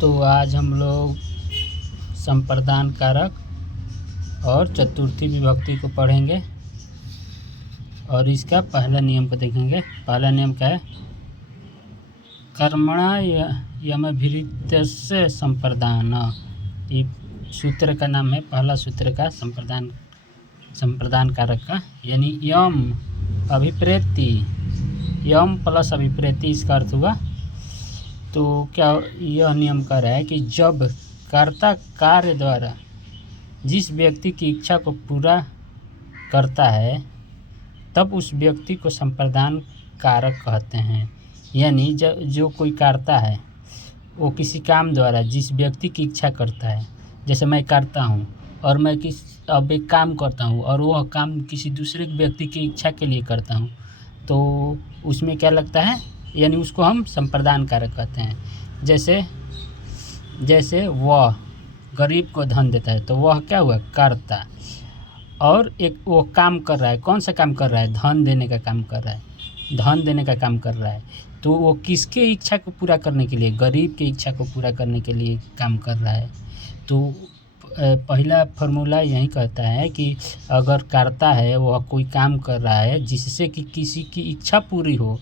तो आज हम लोग संप्रदान कारक और चतुर्थी विभक्ति को पढ़ेंगे और इसका पहला नियम को देखेंगे। पहला नियम क्या है? कर्मणा यमभिरित्यस्य संप्रदान। ये सूत्र का नाम है, पहला सूत्र का संप्रदान कारक का, यानी यम अभिप्रेति, यम प्लस अभिप्रेति इसका अर्थ हुआ। तो क्या यह नियम कह रहा है कि जब कर्ता कार्य द्वारा जिस व्यक्ति की इच्छा को पूरा करता है तब उस व्यक्ति को संप्रदान कारक कहते हैं। यानी जो कोई करता है वो किसी काम द्वारा जिस व्यक्ति की इच्छा करता है, जैसे मैं करता हूँ और मैं अब एक काम करता हूँ और वह काम किसी दूसरे व्यक्ति की इच्छा के लिए करता हूँ, तो उसमें क्या लगता है, यानी उसको हम संप्रदान कारक कहते हैं। जैसे वह गरीब को धन देता है तो वह क्या हुआ, कर्ता, और एक वो काम कर रहा है। कौन सा काम कर रहा है? धन देने का काम कर रहा है, धन देने का काम कर रहा है। तो वो किसके इच्छा को पूरा करने के लिए? गरीब की इच्छा को पूरा करने के लिए काम कर रहा है। तो पहला फार्मूला यही कहता है कि अगर करता है वह कोई काम कर रहा है जिससे कि किसी की इच्छा पूरी हो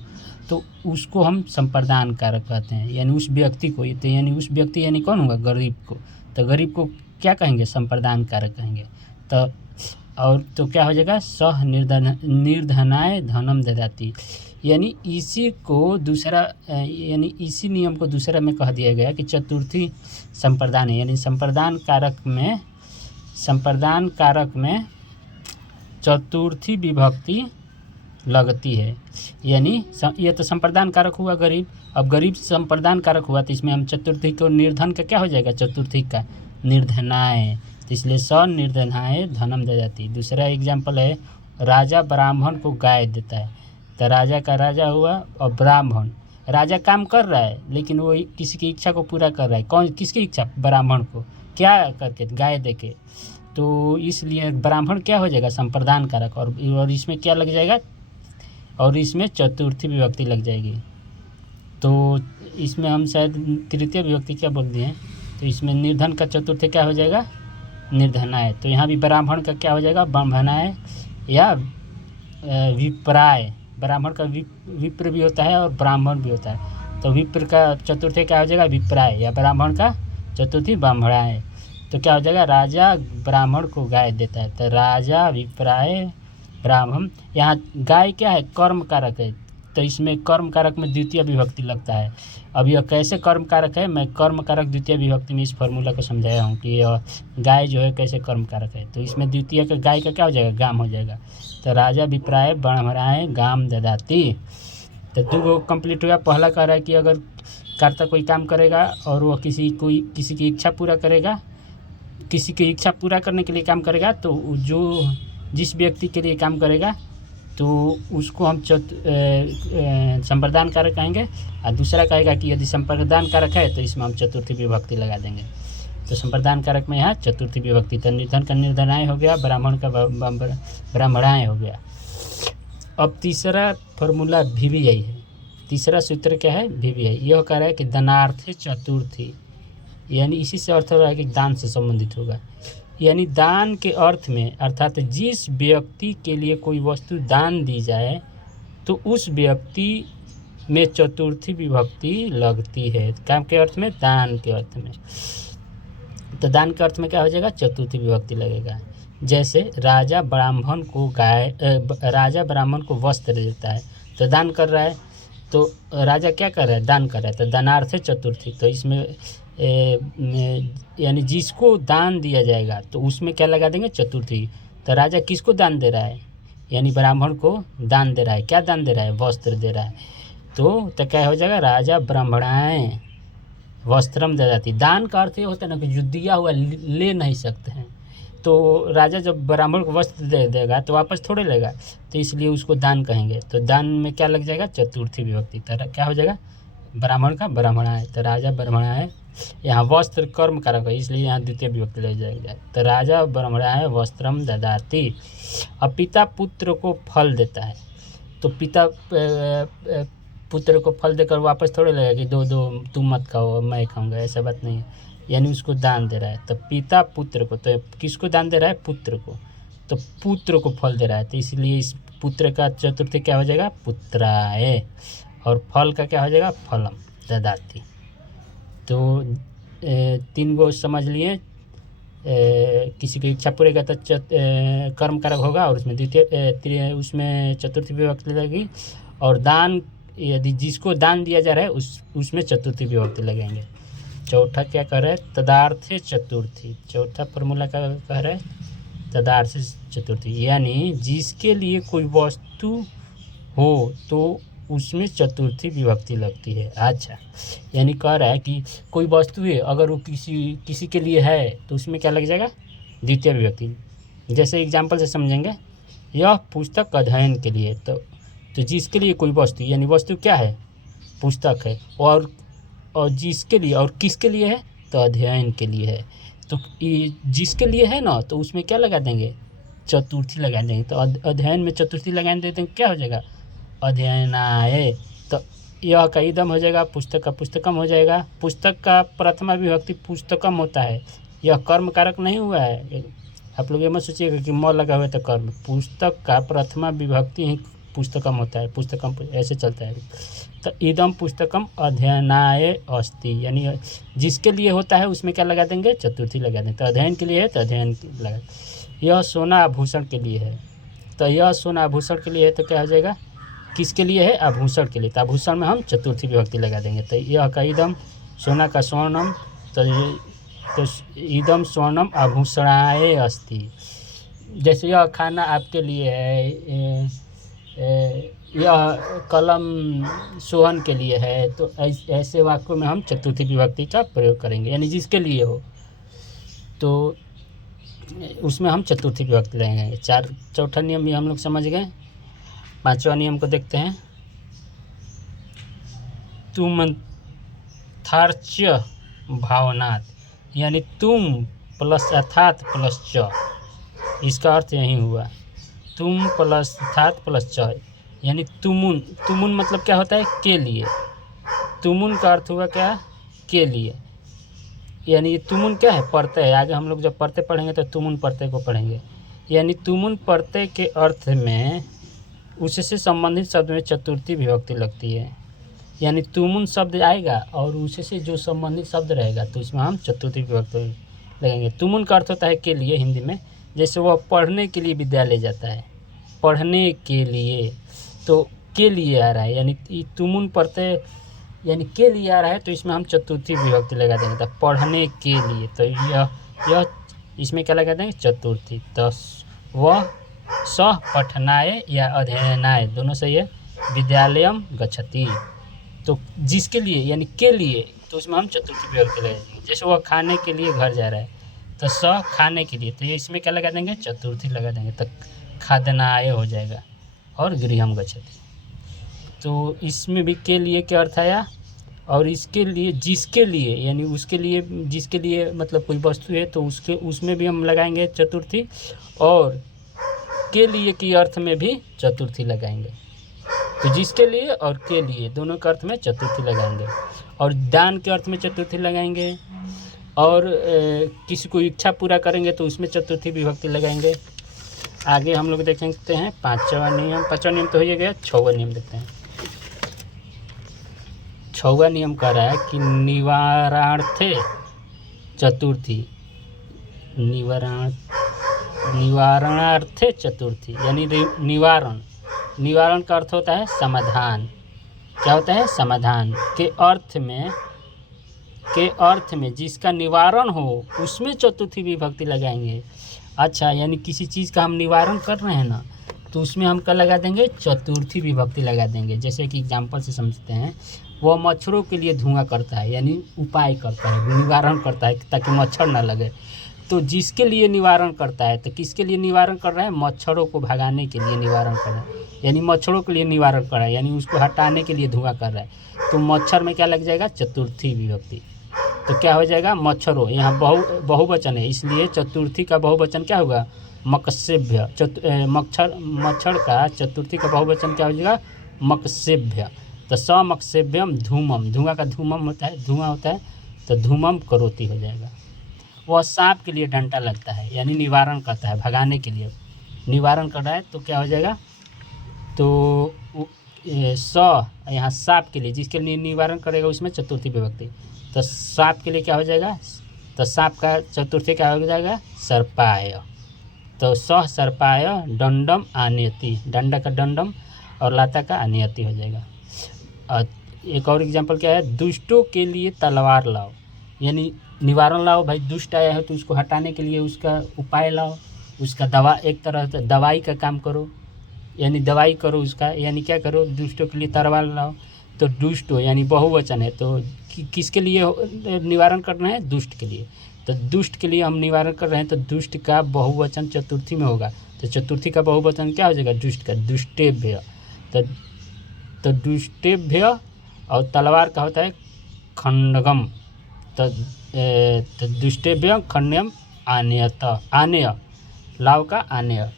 तो उसको हम संप्रदान कारक कहते हैं, यानी उस व्यक्ति को। तो यानी उस व्यक्ति यानी कौन होगा? गरीब को। तो गरीब को क्या कहेंगे? संप्रदान कारक कहेंगे। तो और तो क्या हो जाएगा? सह निर्धनाय धनम ददाति। यानी इसी को दूसरा, यानी इसी नियम को दूसरा में कह दिया गया कि चतुर्थी संप्रदान है, यानी संप्रदान कारक में चतुर्थी विभक्ति लगती है। यानी ये तो संप्रदान कारक हुआ गरीब, अब गरीब संप्रदान कारक हुआ तो इसमें हम चतुर्थी को निर्धन का क्या हो जाएगा? चतुर्थी का निर्धनाय, तो इसलिए स निर्धनाय धनम दे जाती। दूसरा एग्जाम्पल है, राजा ब्राह्मण को गाय देता है। तो राजा का राजा हुआ और ब्राह्मण, राजा काम कर रहा है लेकिन वो किसी की इच्छा को पूरा कर रहा है। कौन? किसकी इच्छा? ब्राह्मण को। क्या करके? गाय दे के। तो इसलिए ब्राह्मण क्या हो जाएगा? संप्रदान कारक। और इसमें क्या लग जाएगा? और इसमें चतुर्थी विभक्ति लग जाएगी। तो इसमें हम शायद तृतीय विभक्ति क्या बोल दिए हैं, तो इसमें निर्धन का चतुर्थी क्या हो जाएगा? निर्धनाय। तो यहाँ भी ब्राह्मण का क्या हो जाएगा? ब्रह्मणाय या विप्राय। ब्राह्मण का विप्र भी होता है और ब्राह्मण भी होता है। तो विप्र का चतुर्थी क्या हो जाएगा? विप्राय, या ब्राह्मण का चतुर्थी ब्राह्मणाय। तो क्या हो जाएगा? राजा ब्राह्मण को गाय देता है, तो राजा विप्राय ब्राह्मण। यहाँ गाय क्या है? कर्म कारक है, तो इसमें कर्म कारक में द्वितीय विभक्ति लगता है। अब यह कैसे कर्म कारक है, मैं कर्म कारक द्वितीय विभक्ति में इस फार्मूला को समझाया हूँ कि यह गाय जो है कैसे कर्म कारक है। तो इसमें द्वितीय का गाय का क्या हो जाएगा? गाम हो जाएगा। तो राजा विप्राय ब्राह्मणाय गाम ददाति। तो दो कंप्लीट हुआ। पहला कह रहा है कि अगर कर्ता कोई काम करेगा और वह किसी की इच्छा पूरा करेगा, किसी की इच्छा पूरा करने के लिए काम करेगा, तो जो जिस व्यक्ति के लिए काम करेगा तो उसको हम संप्रदान कारक कहेंगे। और दूसरा कहेगा कि यदि संप्रदान कारक है तो इसमें हम चतुर्थी विभक्ति लगा देंगे। तो संप्रदान कारक में यहाँ चतुर्थी विभक्ति, तो निर्धन का निर्धनाय हो गया, ब्राह्मण का ब्राह्मणाय हो गया। अब तीसरा फार्मूला VVI है। तीसरा सूत्र क्या है? VVI। यह कह रहा है कि दानार्थे चतुर्थी, यानी इसी से अर्थ हो रहा है कि दान से संबंधित होगा। यानी दान के अर्थ में, अर्थात जिस व्यक्ति के लिए कोई वस्तु दान दी जाए तो उस व्यक्ति में चतुर्थी विभक्ति लगती है। काम के अर्थ में, दान के अर्थ में। तो दान के अर्थ में क्या हो जाएगा? चतुर्थी विभक्ति लगेगा। जैसे राजा ब्राह्मण को वस्त्र देता है, तो दान कर रहा है। तो राजा क्या कर रहा है? दान कर रहा है। तो दानार्थ चतुर्थी, तो इसमें यानी जिसको दान दिया जाएगा तो उसमें क्या लगा देंगे? चतुर्थी। तो राजा किसको दान दे रहा है? यानी ब्राह्मण को दान दे रहा है। क्या दान दे रहा है? वस्त्र दे रहा है। तो क्या हो जाएगा? राजा ब्राह्मणाय वस्त्रम ददाति। दान का अर्थ ये होता है ना कि जो दिया हुआ ले नहीं सकते हैं, तो राजा जब ब्राह्मण को वस्त्र दे देगा तो वापस थोड़े लेगा, तो इसलिए उसको दान कहेंगे। तो दान में क्या लग जाएगा? चतुर्थी विभक्ति। तो क्या हो जाएगा? ब्राह्मण का ब्राह्मणाय। तो राजा ब्राह्मणाय, यहाँ वस्त्र कर्म कारक है इसलिए यहाँ द्वितीय विभक्ति ले जाएगा। तो राजा ब्राह्मणाय वस्त्रम ददाति। अब पिता पुत्र को फल देता है, तो पिता पुत्र को फल देकर वापस थोड़े लगेगा कि दो दो तुम मत खाओ मैं खाऊंगा, ऐसा बात नहीं है। यानी उसको दान दे रहा है। तो पिता पुत्र को, तो किसको दान दे रहा है? पुत्र को। तो पुत्र को फल दे रहा है, तो इसलिए इस पुत्र का चतुर्थी क्या हो जाएगा? पुत्राय। और फल का क्या हो जाएगा? फलम ददाति। तो 3 गो समझ लिए। किसी की इच्छा पूरेगा तो कर्म कारक होगा, और उसमें द्वितीय उसमें चतुर्थी विभक्ति लगेगी। और दान, यदि जिसको दान दिया जा रहा है उसमें चतुर्थी विभक्ति लगेंगे। चौथा क्या कह रहा है? तदार्थे चतुर्थी। चौथा फॉर्मूला का कह रहा है तदार्थ चतुर्थी, यानी जिसके लिए कोई वस्तु हो तो उसमें चतुर्थी विभक्ति लगती है। अच्छा, यानी कह रहा है कि कोई वस्तु है, अगर वो किसी के लिए है तो उसमें क्या लग जाएगा? द्वितीय विभक्ति। जैसे एग्जाम्पल से समझेंगे, यह पुस्तक अध्ययन के लिए। तो जिसके लिए कोई वस्तु, यानी वस्तु क्या है? पुस्तक है। और जिसके लिए और किसके लिए है? तो अध्ययन के लिए है। तो जिसके लिए है ना, तो उसमें क्या लगा देंगे? चतुर्थी लगा देंगे। तो अध्ययन में चतुर्थी लगा देते हैं, क्या हो जाएगा? अध्ययनाय। तो यह का इदम हो जाएगा, पुस्तक का पुस्तकम हो जाएगा। पुस्तक का प्रथमा विभक्ति पुस्तकम होता है, यह कर्म कारक नहीं हुआ है। आप लोग ये मत सोचिएगा कि म लगा हुआ है तो कर्म। पुस्तक का प्रथमा विभक्ति ही पुस्तकम होता है, पुस्तकम ऐसे चलता है। तो इदम पुस्तकम अध्ययनाय अस्ति, यानी जिसके लिए होता है उसमें क्या लगा देंगे? चतुर्थी लगा देंगे। तो अध्ययन के लिए है तो अध्ययन लगा। यह सोना आभूषण के लिए है, तो यह सोना आभूषण के लिए है, तो क्या हो जाएगा? किसके लिए है? आभूषण के लिए। तो आभूषण में हम चतुर्थी विभक्ति लगा देंगे। तो यह का इदम, सोना का स्वर्णम, तो इदम स्वर्णम आभूषणाय अस्ति। जैसे यह खाना आपके लिए है, यह कलम सोहन के लिए है, तो ऐसे वाक्यों में हम चतुर्थी विभक्ति का प्रयोग करेंगे, यानी जिसके लिए हो तो उसमें हम चतुर्थी विभक्ति लगाएंगे। चौथा नियम भी हम लोग समझ गए। 5वां नियम को देखते हैं। तुम थार्च्य भावनात्, यानी तुम प्लस अर्थात प्लस च, इसका अर्थ यही हुआ। तुम प्लस अर्थात प्लस च, यानी तुमुन। तुमुन मतलब क्या होता है? के लिए। तुमुन का अर्थ हुआ क्या? के लिए। यानी तुमुन क्या है? प्रत्यय। आगे हम लोग जब प्रत्यय पढ़ेंगे तो तुमुन प्रत्यय को पढ़ेंगे। यानी तुमुन प्रत्यय के अर्थ में उससे संबंधित शब्द में चतुर्थी विभक्ति लगती है। यानी तुमुन शब्द आएगा और उससे जो संबंधित शब्द रहेगा तो इसमें हम चतुर्थी विभक्ति लगेंगे। तुमुन का अर्थ होता है के लिए हिंदी में। जैसे वह पढ़ने के लिए विद्यालय जाता है, पढ़ने के लिए, तो के लिए आ रहा है, यानी तुमुन प्रत्यय यानी के लिए आ रहा है, तो इसमें हम चतुर्थी विभक्ति लगा देंगे। तो पढ़ने के लिए, तो यह इसमें क्या लगा देंगे? चतुर्थी। तो वह सह पठनाय या अध्ययनाय दोनों सही है। विद्यालयम गच्छति, तो जिसके लिए यानी के लिए, तो उसमें हम चतुर्थी विभक्ति लगा देंगे। जैसे वह खाने के लिए घर जा रहा है, तो सह खाने के लिए, तो ये इसमें क्या लगा देंगे? चतुर्थी लगा देंगे। तो खादनाय हो जाएगा। और गृहम गच्छति, तो इसमें भी के लिए क्या अर्थ आया? और इसके लिए जिसके लिए, यानी उसके लिए, जिसके लिए मतलब कोई वस्तु है तो उसमें भी हम लगाएंगे चतुर्थी। और के लिए की अर्थ में भी चतुर्थी लगाएंगे। तो जिसके लिए और के लिए दोनों के अर्थ में चतुर्थी लगाएंगे। और दान के अर्थ में चतुर्थी लगाएंगे। और किसी को इच्छा पूरा करेंगे तो उसमें चतुर्थी विभक्ति लगाएंगे। आगे हम लोग देख सकते हैं 5वां नियम। 5वां नियम तो हो ही गया। 6वां नियम देखते हैं। 6वां नियम कह रहा है कि निवारणार्थे चतुर्थी। निवारणार्थे चतुर्थी, यानी निवारण का अर्थ होता है समाधान। क्या होता है? समाधान। के अर्थ में जिसका निवारण हो उसमें चतुर्थी विभक्ति लगाएंगे। अच्छा, यानी किसी चीज़ का हम निवारण कर रहे हैं ना, तो उसमें हम क्या लगा देंगे? चतुर्थी विभक्ति लगा देंगे। जैसे कि एग्जाम्पल से समझते हैं, वह मच्छरों के लिए धुआं करता है, यानी उपाय करता है, निवारण करता है ताकि मच्छर ना लगे। तो जिसके लिए निवारण करता है, तो किसके लिए निवारण कर रहा है? मच्छरों को भगाने के लिए निवारण कर रहा है, यानी मच्छरों के लिए निवारण कर रहा है, यानी उसको हटाने के लिए धुआं कर रहा है। तो मच्छर में क्या लग जाएगा? चतुर्थी विभक्ति। तो क्या हो जाएगा? मच्छरों। यहाँ बहुवचन है, इसलिए चतुर्थी का बहुवचन क्या होगा? मत्स्यभ्य। मच्छर का चतुर्थी का बहुवचन क्या हो जाएगा? मत्स्यभ्य। तो समक्षेभ्यम धूमम, धुआं का धूमम होता है, धुआं होता है, तो धूमम करोति हो जाएगा। वह सांप के लिए डंडा लगता है, यानी निवारण करता है, भगाने के लिए निवारण कर रहा है, तो क्या हो जाएगा, तो स यहाँ सांप के लिए, जिसके लिए निवारण करेगा उसमें चतुर्थी विभक्ति, तो सांप के लिए क्या हो जाएगा, तो सांप का चतुर्थी क्या हो जाएगा, सर्पाय। तो सह सर्पाय दंडम आनयति, दंड का दंडम और लाता का आनयति हो जाएगा। और एक और एग्जांपल क्या है, दुष्टों के लिए तलवार लाओ, यानी निवारण लाओ, भाई दुष्ट आया है तो उसको हटाने के लिए उसका उपाय लाओ, उसका दवा, एक तरह से दवाई का काम करो, यानी दवाई करो उसका, यानी क्या करो, दुष्टों के लिए तलवार लाओ। तो दुष्ट हो यानी बहुवचन है, तो किसके लिए निवारण करना है, दुष्ट के लिए। तो दुष्ट के लिए हम निवारण कर रहे हैं, तो दुष्ट का बहुवचन चतुर्थी में होगा, तो चतुर्थी का बहुवचन क्या हो जाएगा, दुष्ट का, दुष्टेभ्य। तो दुष्टेभ्य, और तलवार का होता है खंडगम, तो दुष्टेभ्य खंड्यम आनेयत, आनेय, लाव का आनेय।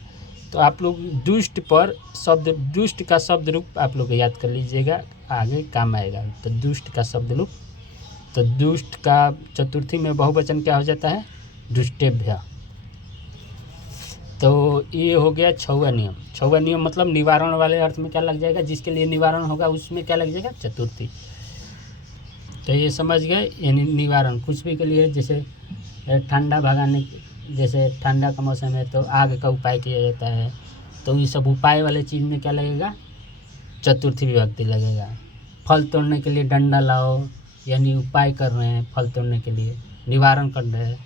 तो आप लोग दुष्ट पर शब्द, दुष्ट का शब्द रूप आप लोग याद कर लीजिएगा, आगे काम आएगा। तो दुष्ट का शब्द रूप, तो दुष्ट का चतुर्थी में बहुवचन क्या हो जाता है, दुष्टेभ्य। तो ये हो गया छौवा नियम। छौवा नियम मतलब निवारण वाले अर्थ में क्या लग जाएगा, जिसके लिए निवारण होगा उसमें क्या लग जाएगा, चतुर्थी। तो ये समझ गए, यानी निवारण कुछ भी के लिए, जैसे ठंडा भगाने, जैसे ठंडा का मौसम है तो आग का उपाय किया जाता है, तो ये सब उपाय वाले चीज़ में क्या लगेगा, चतुर्थी विभक्ति लगेगा। फल तोड़ने के लिए डंडा लाओ, यानी उपाय कर रहे हैं फल तोड़ने के लिए, निवारण कर रहे हैं,